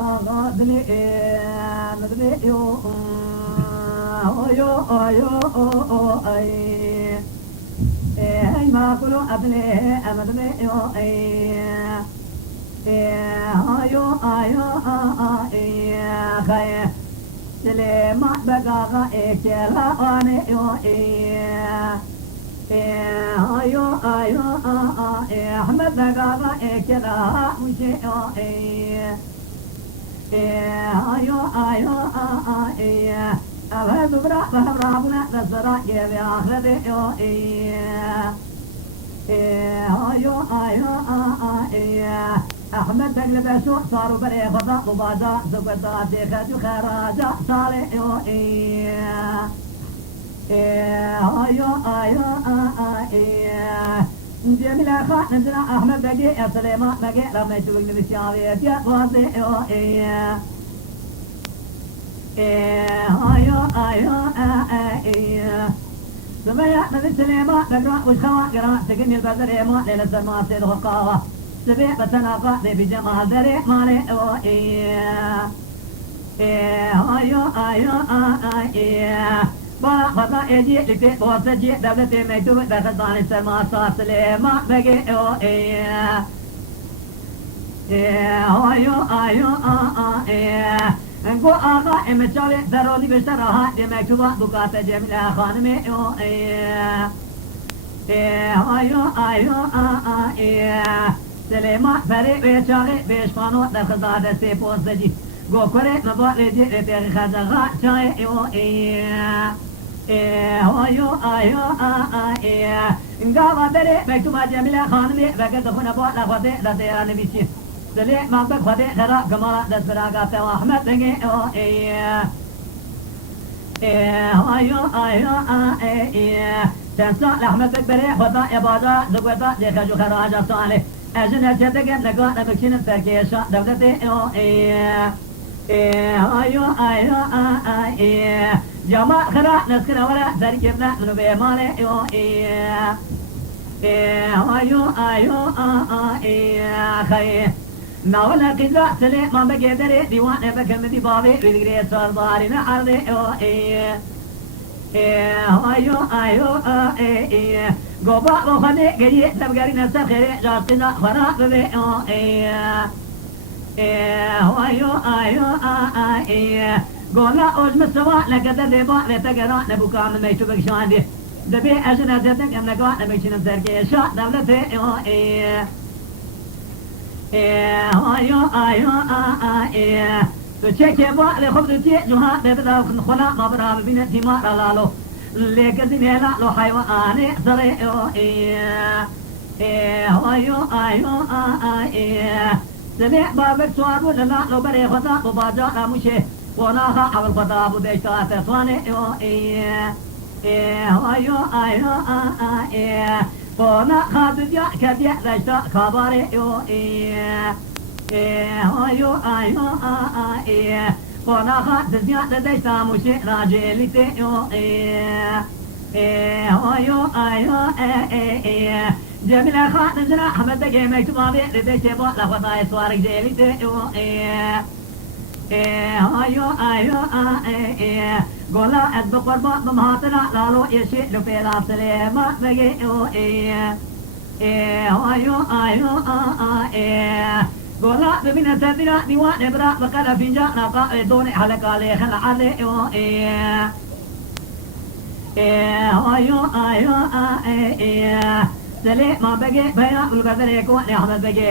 أغادني مدري يو يو يو أي ما كلو أبني مدري يو يو خير سليما بقاقا إكلا أني يو أحمد بقاقا إكلا مشي أبهد برا بهرابنا نزرا يبي آخرتي أحمد تقلب سوق صاروا بري خطا مبادا زبدا ديخت خراجا صالح جميل أخا نزنا أحمد بقي يا سليمان بقي لما يشوفك نبيشاوي يا واضي سمية نبي سليمان نقرأ وشخوا قراء سكن البدر يموت ليلة السماء سيد غقاوة سبيع بتناقى ذي بجمال دري مالي بارا خطا يجي لتي بوسجي دولتي ميتوب دخلتان السماء صار سليمان بقي انقو آقا امچاوي درولي بشتراها دي مكتوبة بقاطة جميلة خانمي سليمان فري بيشاغي بيشفانو در خزا دستي پوسجي گو كوري مبالي جي رتيغ خزغا چاي انقاوا دري مكتوبة جميلة خانمي بقى دخونا بولا خطي لديران بيشي سلي ما بك خدي خرا كمالا دس براغا توا احمد دنگي تنسى لحمد بك بري خدا عبادا زقوتا ديخجو خراجا صالح اجن اجدك نقا نمكشن تركيشا دولتي جماع خرا نسكنا ولا تركبنا منو بيمالي خير ناولا قزا سلي ما بقي دري ديوان بكم دي بابي ريدغري صار بارنا عرضي قوبا وخني قيي تبقاري نسا خيري جاس قزا خنا ببي قولا اوج مستوى لقد ديبا لتقرا نبوكا من ميتو بكشان دي دبي أجن أزدك أم نقا نبيشن تركي شا دولتي تشيكي بوا لخبز تي جوها بيبدا خلا ما برا بين تيما لالو لكن هنا لو حيواني زري سمع بابك سوار ولا لو بري خطا وباجا مشي وناها حول خطا بديشتا تسواني قونا خادجا كديا رشتا خباري قونا خادجا لديشتا مشي راجلتي جميلة خادجنا حمد دقي مكتوبة بي لديشتا بو لخطاي سوارك جيلتي قولا أدب قربا بمهاتنا لالو يشي لفيلا سليما بقي قولا بمنا تدنا ديوان برا بقرا فنجانا قائدون حلقا ليخل علي سليما بقي بينا بالقدر يكون أحمد بقي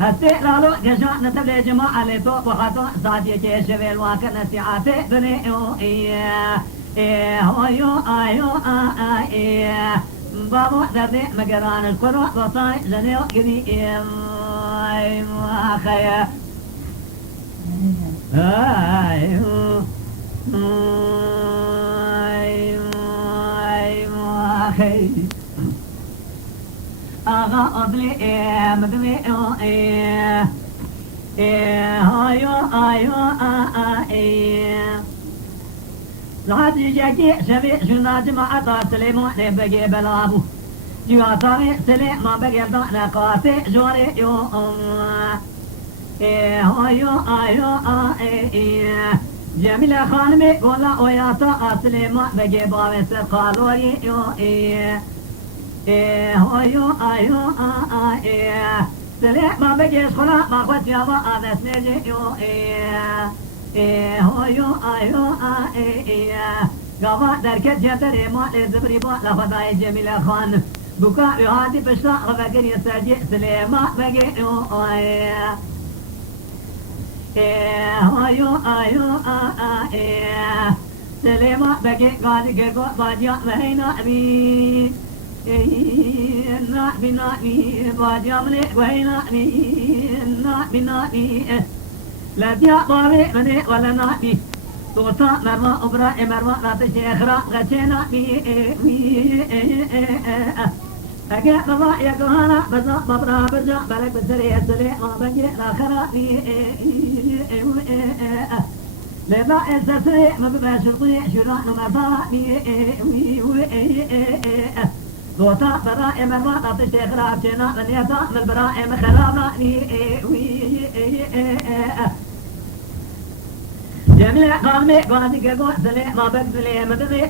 هستی لالو گشان نتبلی جماع لیتو بخاتو ساتي كي شويل واكر نسيعاتي بني بابو دردي مقران القرى بطاي زنيو قدي خيا آغا أضلي مدمي لحد جاكي شبي شنا جماعة سليمون بقي بلابو جوا صاري سليم ما بقي ضعنا قاسي جواري Ayo ayo Cemile hanımı gola oyata aslima bege bavese kalori yo ayo ayo Sele ma bege skola ma kwat yava adesnece yo ayo ayo Gava derket cedere ma lezibri ba lafadai Cemile hanım Buka hadi pişta gavegir yeterci Selema bege yo ayo Selema bege gadi gego badiya vehina bi na badiya mne vehina na ladiya babe mne wala na bi tota merva obra merva rat shekhra gachena bi Ege baba yagohana baza babra baza balak bazare azale abanye akhara li leba esase mabashqi shura numata li dota bara emarwa tat shekhra chena aliyata mal bara em kharaba li Jamila qalmi qadi gago zale mabak zale madre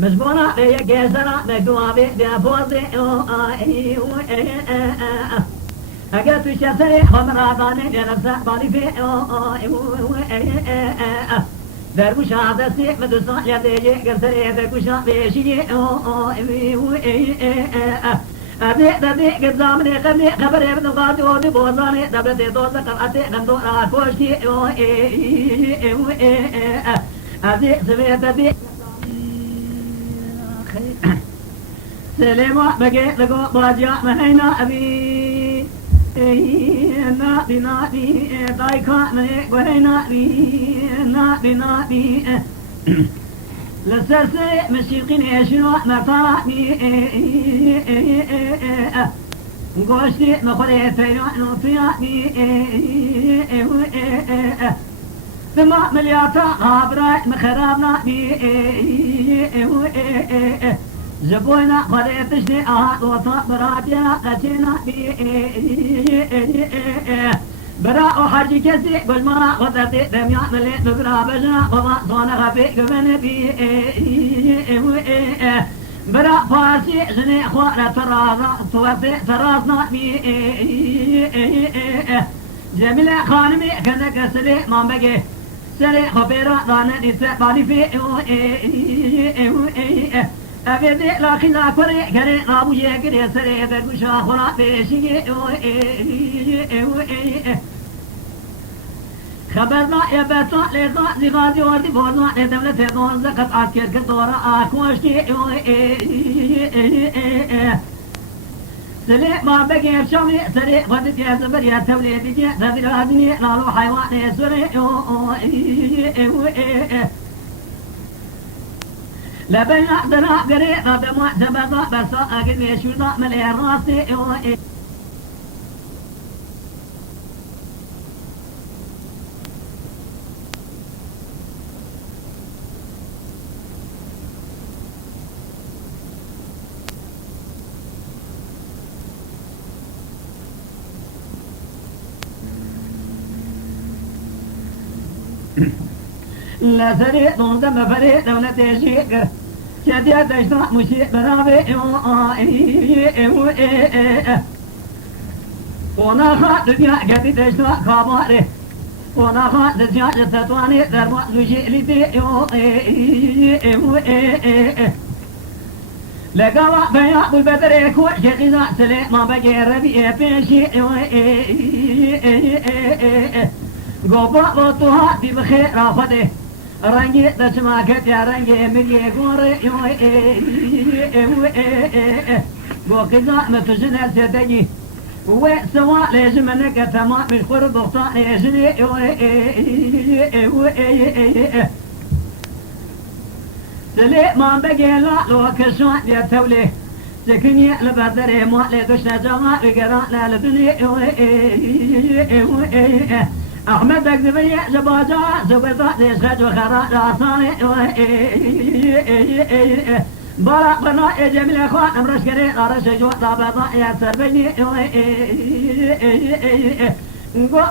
مزبونا ليا جزرا مقوابي بفوزي أجت شسري خمراداني جنسا بالي في دربوش عدسي مدرسة يدي قصري دربوش بيشي أبي دبي قدامني قبلي خبري ابن قادي ودي بوزاني دبلتي دوزة قرأتي غندو راكوشي أبي سبيت أبي سليما بقي لقو باجا مهينا أبي نابي نابي دايكا مهي قهينا بي نابي نابي لسرسي مشيقين يشنو مرتابي قوشتي مخلي فينو نوفيابي بما ملياتا غابراي مخرابنا بي زبونا خليتشني وطا برابيا قتينا بي برا وحاجي كسي بجمرا وطتي دم يعملي بقرا بجنا بابا صانا غفي قبن بي برا فارسي جني خوارة ترازا توفي ترازنا بي جميلة خانمي كنك سلي ما بقي سلي خبيرا دانا نسا بالي في أبدي لكن لا فرق كره أبو يكره سره دربشا خلا بيشي خبرنا يبتا لذا زغادي وردي بورنا لدولة دون زكاة عسكر كدورة أكوشتي سلي ما بقي شامي سلي ودت يا زبر يا تولي بيجي زبر هادني لالو حيوان سري لبين أحضنا قريبا بمعتبطة بس أقل يشونا ملي راسي لا سري دون دم فري دولة شيكر شديا تشتا مشي برابي وناخا دنيا قدي تشتا خباري وناخا دنيا تتواني دربا زوجي لدي لقوا بيا بالبدر كو شيخنا سلي ما بقي ربي بيشي قوبا وطوها دي بخير رافده رنگی دشما کتیا رنگی میگی گوره گو قضا متجن سیدگی و سوا لازم انك تمام بالخور بغطاء لازني سلي ما بقي لا لو كشوان يا تولي سكني لبدري مو لدشنا جماعة قرا لا لبني أحمد أكذبية زباجة زبطة لسخج وخراء راساني بارا قنا جميل خوان امرش كري قارش جو طابا يا سربني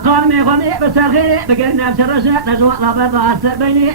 قال مي خمي بس الخير بقرنا بسرشة نجوا طابا سربني